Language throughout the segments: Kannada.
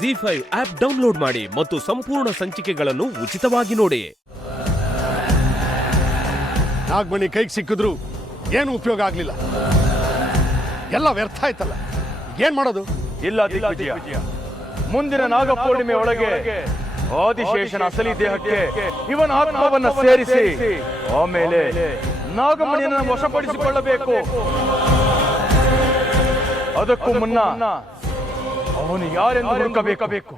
ಜಿ5 ಆಪ್ ಡೌನ್ಲೋಡ್ ಮಾಡಿ ಮತ್ತು ಸಂಪೂರ್ಣ ಸಂಚಿಕೆಗಳನ್ನು ಉಚಿತವಾಗಿ ನೋಡಿ. ನಾಗಮಣಿ ಕೈಗೆ ಸಿಕ್ಕಿದ್ರು ಏನು ಉಪಯೋಗ ಆಗ್ಲಿಲ್ಲ, ಎಲ್ಲ ವ್ಯರ್ಥ ಆಯ್ತಲ್ಲ. ಏನ್ ಮಾಡೋದು? ಇಲ್ಲ ದಿಗ್ವಿಜಯ, ಮುಂದಿನ ನಾಗಪೂರ್ಣಿಮೆ ಒಳಗೆ ಆದಿಶೇಷನ ಅಸಲಿ ದೇಹಕ್ಕೆ ಇವನ ಆತ್ಮವನ್ನ ಸೇರಿಸಿ ಆಮೇಲೆ ನಾಗಮಣಿಯನ್ನು ವಶಪಡಿಸಿಕೊಳ್ಳಬೇಕು. ಅದಕ್ಕೂ ಮುನ್ನ ಅವನು ಯಾರೆಂದು ಹುಡುಕಬೇಕು.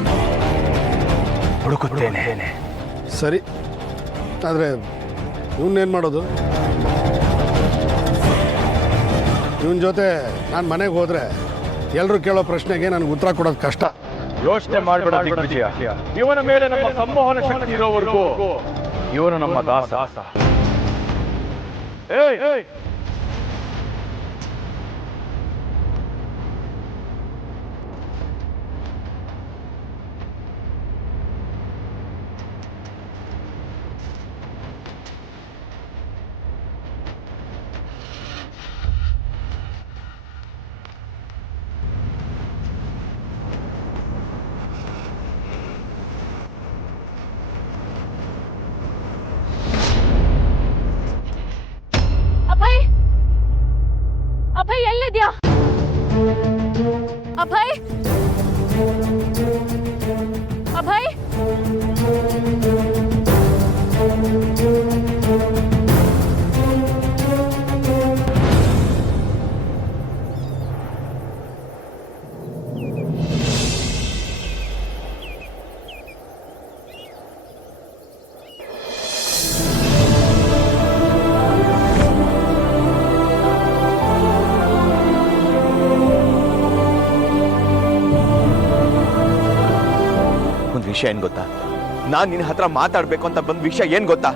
ಹುಡುಕುತ್ತೇನೆ. ಸರಿ, ಆದ್ರೆ ಇವನ್ನೇನ್ ಮಾಡೋದು? ಇವನ್ ಜೊತೆ ನಾನು ಮನೆಗೆ ಹೋದ್ರೆ ಎಲ್ಲರೂ ಕೇಳೋ ಪ್ರಶ್ನೆಗೆ ನನಗೆ ಉತ್ತರ ಕೊಡೋದು ಕಷ್ಟ. ಯೋಚನೆ ಮಾಡಬೇಡ ದಿಗ್ವಿಜಯ, ಇವನ ಮೇಲೆ ನಮ್ಮ ಸಂಮೋಹನ ಶಕ್ತಿ ಇರೋವರೆಗೂ ಇವನು ನಮ್ಮ ದಾಸ. ಏಯ್ ಅಭಯ್, ಅಭಯ್ ಎಲ್ಲಿದ್ಯಾ? ಅಭಯ್, ಅಭಯ್, ವಿಷಯ ಏನ್ ಗೊತ್ತಾ? ನಾನ್ ನಿನ್ನ ಹತ್ರ ಮಾತಾಡ್ಬೇಕು ಅಂತ ಬಂದ ವಿಷಯ ಏನ್ ಗೊತ್ತಾ?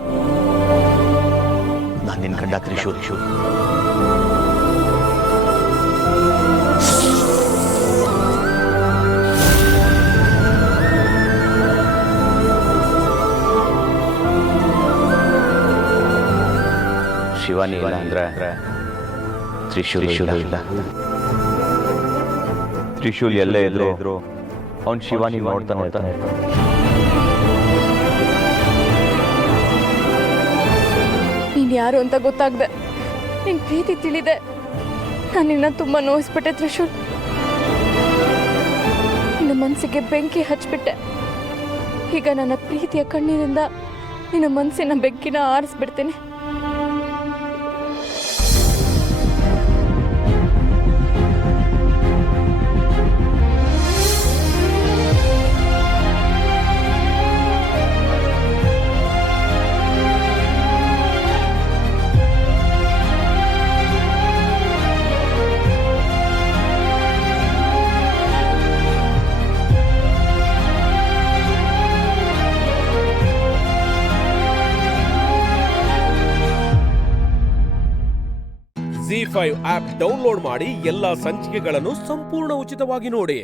ನಾನ್ ನಿನ್ ಗಂಡ ತ್ರಿಶೂಲ್. ಶಿವಾನಿ ಇಲ್ಲ ಅಂದ್ರೆ ತ್ರಿಶೂಲ್ ಇಲ್ಲ. ತ್ರಿಶೂಲ್ ಎಲ್ಲೇ ಇದ್ರು ಅವನ್ ಶಿವಾನಿ ನೋಡ್ತಾನೆ. ನೀನ್ ಯಾರು ಅಂತ ಗೊತ್ತಾಗ್ದೆ, ನಿನ್ ಪ್ರೀತಿ ತಿಳಿದೆ. ನಾನು ನಿನ್ನ ತುಂಬಾ ನೋಯಿಸ್ಬಿಟ್ಟೆ ತ್ರಿಶೂಲ್. ನಿನ್ನ ಮನಸ್ಸಿಗೆ ಬೆಂಕಿ ಹಚ್ಬಿಟ್ಟೆ. ಈಗ ನನ್ನ ಪ್ರೀತಿಯ ಕಣ್ಣೀರಿಂದ ನಿನ್ನ ಮನಸ್ಸಿನ ಬೆಂಕಿನ ಆರಿಸ್ಬಿಡ್ತೀನಿ. ಜಿ5 ಆಪ್ ಡೌನ್ಲೋಡ್ ಮಾಡಿ ಎಲ್ಲಾ ಸಂಚಿಕೆಗಳನ್ನು ಸಂಪೂರ್ಣ ಉಚಿತವಾಗಿ ನೋಡಿ.